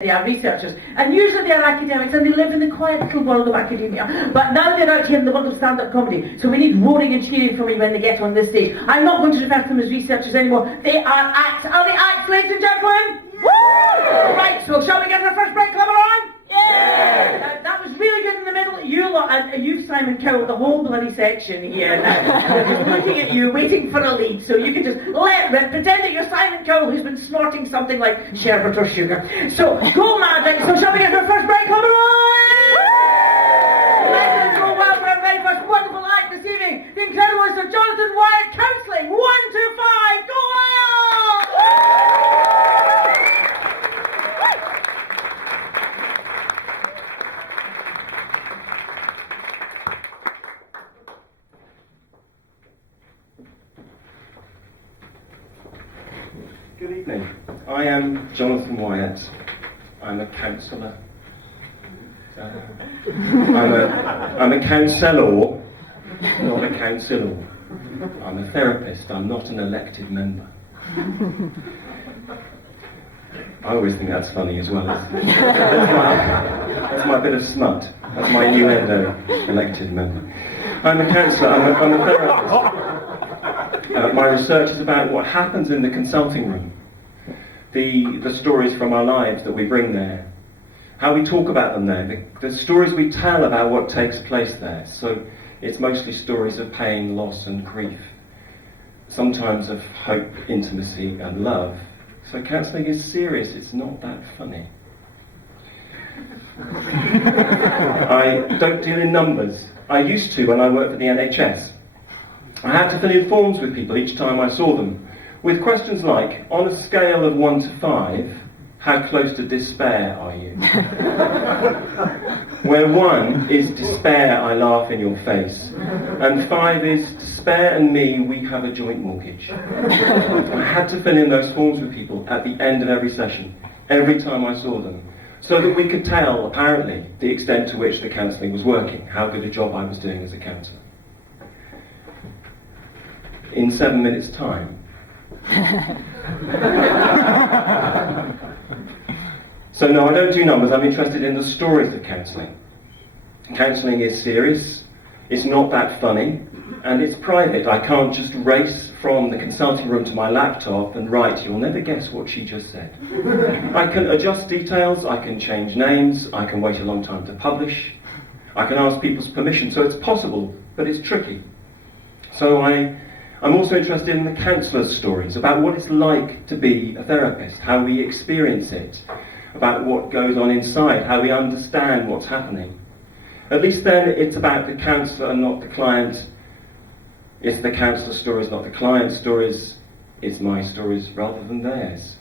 They are researchers, and usually they are academics, and they live in the quiet little world of academia. But now they're out here in the world of stand-up comedy, so we need roaring and cheering for me when they get on this stage. I'm not going to refer to them as researchers anymore. They are acts. Are they acts, ladies and gentlemen? Woo! Right, so shall we get our first break? Come on! Yeah! That was really good in the middle. You lot, and you, Simon Cowell, the whole bloody section here now. We're just looking at you, waiting for a lead, so you can just let rip, pretend that you're Simon Cowell who's been snorting something like sherbet or sugar. So, go mad then. So shall we get our first break? Come on! Let's go well for our very first wonderful act this evening. The incredible Sir Jonathan Wyatt, Counselling. 1 to 5, go on! Good evening. I am Jonathan Wyatt. I'm a counsellor. I'm a counsellor, not a counsellor. I'm a therapist. I'm not an elected member. I always think that's funny as well. That's my bit of smut. That's my innuendo, elected member. I'm a counsellor. I'm a therapist. My research is about what happens in the consulting room, the stories from our lives that we bring there, how we talk about them there, the stories we tell about what takes place there. So it's mostly stories of pain, loss and grief, sometimes of hope, intimacy and love. So counselling is serious, it's not that funny. I don't deal in numbers. I used to when I worked for the NHS. I had to fill in forms with people each time I saw them, with questions like, on a scale of 1 to 5, how close to despair are you? Where 1 is despair, I laugh in your face, and 5 is despair and me, we have a joint mortgage. I had to fill in those forms with people at the end of every session, every time I saw them, so that we could tell, apparently, the extent to which the counselling was working, how good a job I was doing as a counsellor. In 7 minutes' time. So no, I don't do numbers. I'm interested in the stories of counselling. Counselling is serious, it's not that funny, and it's private. I can't just race from the consulting room to my laptop and write, you'll never guess what she just said. I can adjust details, I can change names, I can wait a long time to publish, I can ask people's permission, so it's possible, but it's tricky. So I'm also interested in the counsellor's stories, about what it's like to be a therapist, how we experience it, about what goes on inside, how we understand what's happening. At least then it's about the counsellor and not the client. It's the counsellor's stories, not the client's stories. It's my stories rather than theirs.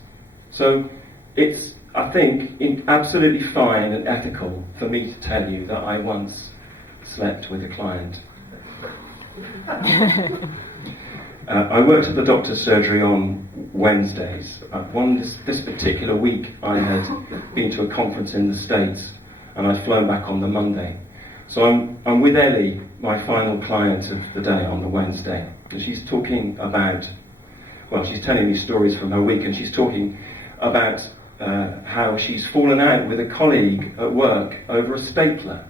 So it's, I think, absolutely fine and ethical for me to tell you that I once slept with a client. I worked at the doctor's surgery on Wednesdays. This particular week I had been to a conference in the States and I'd flown back on the Monday. So I'm with Ellie, my final client of the day, on the Wednesday. And she's talking about, well, she's telling me stories from her week, and she's talking about how she's fallen out with a colleague at work over a stapler.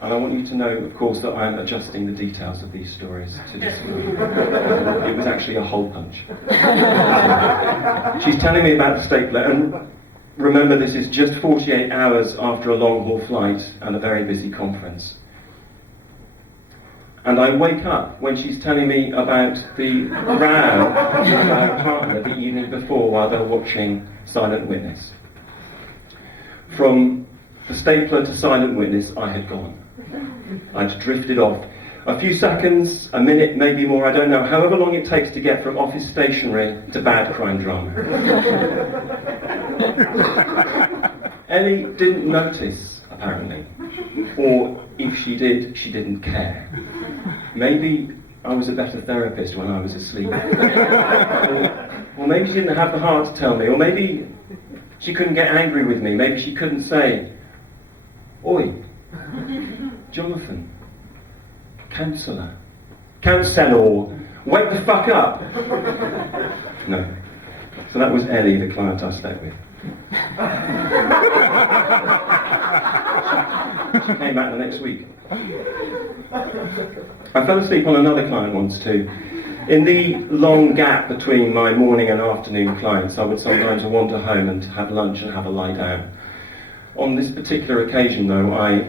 And I want you to know, of course, that I'm adjusting the details of these stories to this movie. It was actually a hole punch. She's telling me about the stapler, and remember, this is just 48 hours after a long-haul flight and a very busy conference. And I wake up when she's telling me about the row with her partner the evening before while they're watching Silent Witness. From the stapler to Silent Witness, I had gone. I'd drifted off. A few seconds, a minute, maybe more, I don't know, however long it takes to get from office stationery to bad crime drama. Ellie didn't notice, apparently. Or if she did, she didn't care. Maybe I was a better therapist when I was asleep. Or maybe she didn't have the heart to tell me. Or maybe she couldn't get angry with me. Maybe she couldn't say, "Oi, Jonathan, counsellor, wake the fuck up." No. So that was Ellie, the client I slept with. She came back the next week. I fell asleep on another client once too. In the long gap between my morning and afternoon clients, I would sometimes wander home and have lunch and have a lie down. On this particular occasion though, I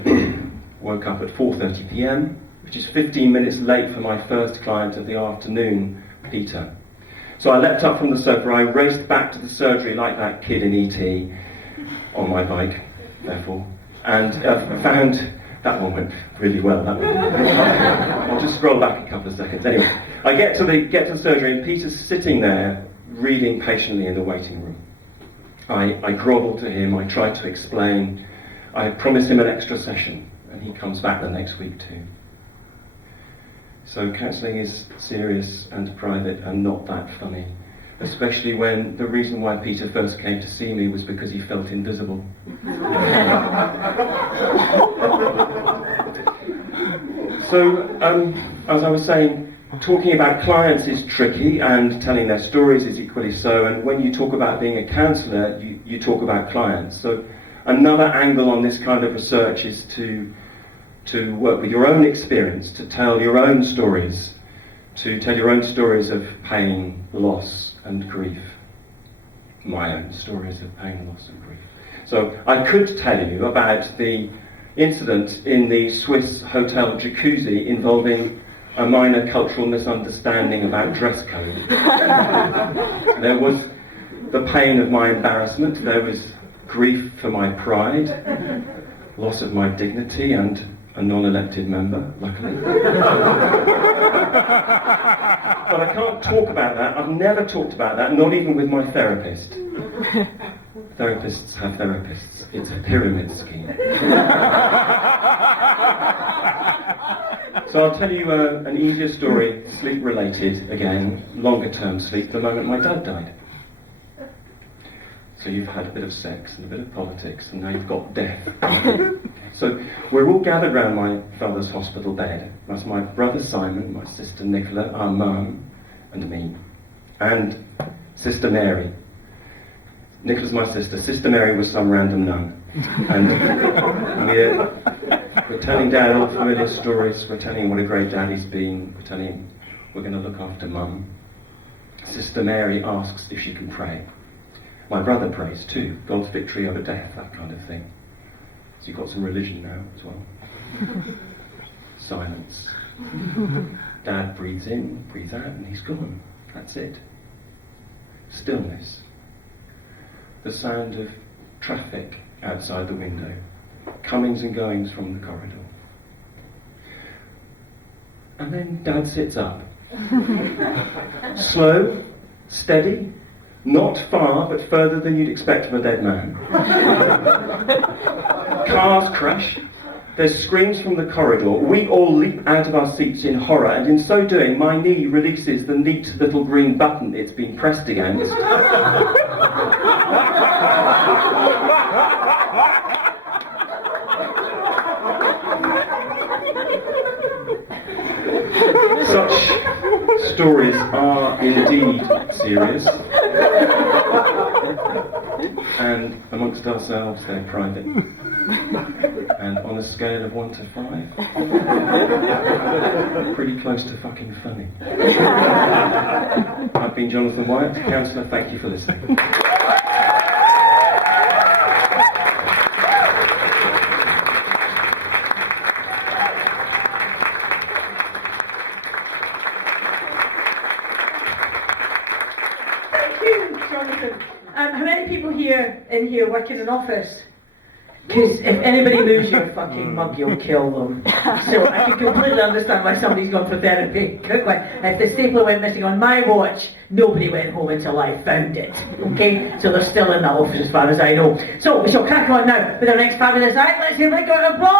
woke up at 4:30 p.m, which is 15 minutes late for my first client of the afternoon, Peter. So I leapt up from the sofa, I raced back to the surgery like that kid in E.T. on my bike, therefore, and found... That one went really well, that one. I'll just scroll back a couple of seconds. Anyway, I get to the surgery and Peter's sitting there reading patiently in the waiting room. I grovel to him, I try to explain. I promise him an extra session and he comes back the next week too. So counselling is serious and private and not that funny. Especially when the reason why Peter first came to see me was because he felt invisible. So, as I was saying, talking about clients is tricky and telling their stories is equally so, and when you talk about being a counsellor, you talk about clients. So another angle on this kind of research is to work with your own experience, to tell your own stories, of pain, loss and grief. My own stories of pain, loss and grief. So I could tell you about the incident in the Swiss hotel jacuzzi involving a minor cultural misunderstanding about dress code. There was the pain of my embarrassment, there was grief for my pride, loss of my dignity and a non-elected member, luckily. But I can't talk about that. I've never talked about that, not even with my therapist. Therapists have therapists. It's a pyramid scheme. So I'll tell you an easier story, sleep-related again, longer-term sleep, the moment my dad died. So you've had a bit of sex and a bit of politics, and now you've got death. So we're all gathered round my father's hospital bed. That's my brother Simon, my sister Nicola, our mum, and me, and Sister Mary. Nicola's my sister. Sister Mary was some random nun. And we're telling Dad all familiar stories. We're telling him what a great dad he's been. We're telling him we're going to look after Mum. Sister Mary asks if she can pray. My brother prays too. God's victory over death, that kind of thing. So you've got some religion now as well. Silence. Dad breathes in, breathes out, and he's gone. That's it. Stillness. The sound of traffic outside the window. Comings and goings from the corridor. And then Dad sits up. Slow, steady, not far, but further than you'd expect from a dead man. Cars crash. There's screams from the corridor. We all leap out of our seats in horror, and in so doing, my knee releases the neat little green button it's been pressed against. Such stories are indeed serious, and amongst ourselves they're private. And on a scale of 1 to 5, pretty close to fucking funny. I've been Jonathan Wyatt, counsellor. Thank you for listening. How many people in here work in an office? Because if anybody moves your fucking mug, you'll kill them. So I can completely understand why somebody's gone for therapy quickly. If the stapler went missing on my watch, nobody went home until I found it. Okay? So they're still in the office as far as I know. So we shall crack on now with our next fabulous act. Let's hear a big round of applause.